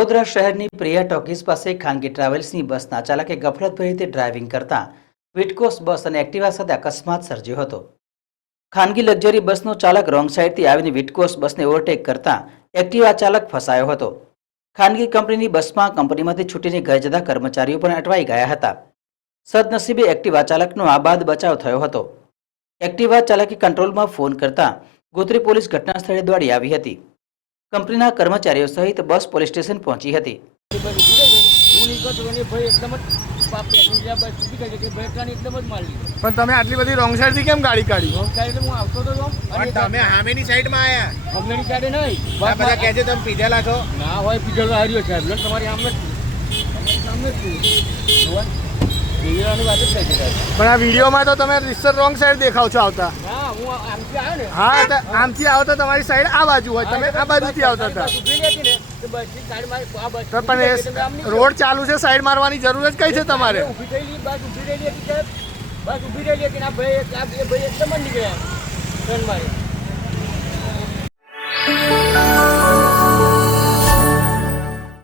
વડોદરા શહેરની પ્રિયા ટોકીઝ પાસે ખાનગી ટ્રાવેલ્સની બસના ચાલકે ગફલતભરી રીતે ડ્રાઇવિંગ કરતા વિટકોસ બસ અને એક્ટિવા સાથે અકસ્માત સર્જ્યો હતો. ખાનગી લક્ઝરી બસનો ચાલક રોંગ સાઈડથી આવીને વિટકોસ બસને ઓવરટેક કરતા એક્ટિવા ચાલક ફસાયો હતો. ખાનગી કંપનીની બસમાં કંપનીમાંથી છૂટીને ઘર જતા કર્મચારીઓ પણ અટવાઈ ગયા હતા. સદનસીબે એક્ટિવા ચાલકનો આબાદ બચાવ થયો હતો. એક્ટિવા ચાલકે કંટ્રોલમાં ફોન કરતા ગોત્રી પોલીસ ઘટના સ્થળે દોડી આવી હતી. કંપનીના કર્મચારીઓ સહિત બસ પોલીસ સ્ટેશન પહોંચી હતી. પણ તમે આટલી બધી રોંગ સાઈડથી કેમ ગાડી કાઢી? રોંગ સાઈડ હું આવતો તો પણ તમે સામેની સાઈડમાં આયા. અમનેની સાઈડે નહીં. બધા કહે છે તમે પીધેલા છો. ના હોય પીધેલો હાર્યો છે. એટલે તમારી આમ નથી. આમ નથી. પણ આ વિડીયોમાં તો તમે રિસર રોંગ સાઈડ દેખાવ છો આવતા. ના હું આમથી આવ્યો ને હા તો આમથી આવો તો તમારી સાઈડ આ બાજુ હોય તમે આ બાજુથી આવતા હતા પણ રોડ ચાલુ છે સાઈડ મારવાની જરૂર જ કઈ છે તમારે બસ ઊભી રહેલી હતી બસ ઊભી રહેલી હતી આ ભાઈ આ ભાઈ એકદમ નીકળ્યા ટ્રેન મારી